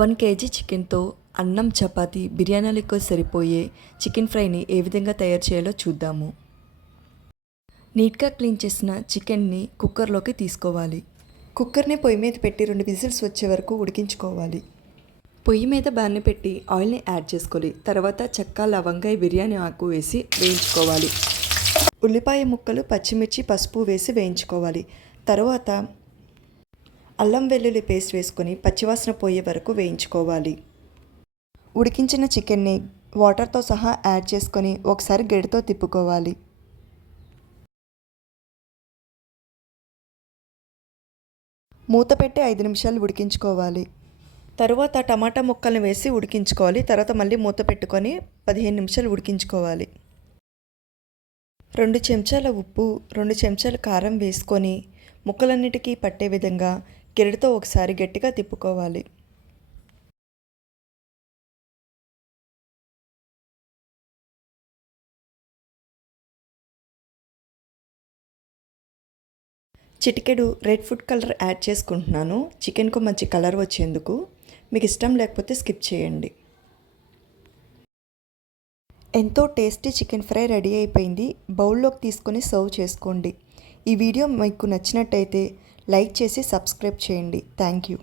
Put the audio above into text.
1 KG చికెన్తో అన్నం, చపాతీ, బిర్యానీలకు సరిపోయే చికెన్ ఫ్రైని ఏ విధంగా తయారు చేయాలో చూద్దాము. నీట్గా క్లీన్ చేసిన చికెన్ని కుక్కర్లోకి తీసుకోవాలి. కుక్కర్ని పొయ్యి మీద పెట్టి 2 విజిల్స్ వచ్చే వరకు ఉడికించుకోవాలి. పొయ్యి మీద బాణలి పెట్టి ఆయిల్ని యాడ్ చేసుకోవాలి. తర్వాత చెక్క, లవంగాయ, బిర్యానీ ఆకు వేసి వేయించుకోవాలి. ఉల్లిపాయ ముక్కలు, పచ్చిమిర్చి, పసుపు వేసి వేయించుకోవాలి. తర్వాత అల్లం వెల్లుల్లి పేస్ట్ వేసుకొని పచ్చివాసన పోయే వరకు వేయించుకోవాలి. ఉడికించిన చికెన్ని వాటర్తో సహా యాడ్ చేసుకొని ఒకసారి గెడతో తిప్పుకోవాలి. మూత పెట్టి 5 నిమిషాలు ఉడికించుకోవాలి. తరువాత టమాటా ముక్కల్ని వేసి ఉడికించుకోవాలి. తర్వాత మళ్ళీ మూత పెట్టుకొని 15 నిమిషాలు ఉడికించుకోవాలి. 2 చెంచాల ఉప్పు, 2 చెంచాల కారం వేసుకొని ముక్కలన్నిటికీ పట్టే విధంగా గెరటితో ఒకసారి గట్టిగా తిప్పుకోవాలి. చిటికెడు రెడ్ ఫుడ్ కలర్ యాడ్ చేసుకుంటున్నాను, చికెన్కు మంచి కలర్ వచ్చేందుకు. మీకు ఇష్టం లేకపోతే స్కిప్ చేయండి. ఎంతో టేస్టీ చికెన్ ఫ్రై రెడీ అయిపోయింది. బౌల్లోకి తీసుకొని సర్వ్ చేసుకోండి. ఈ వీడియో మీకు నచ్చినట్టయితే లైక్ చేసి సబ్స్క్రైబ్ చేయండి. Thank you.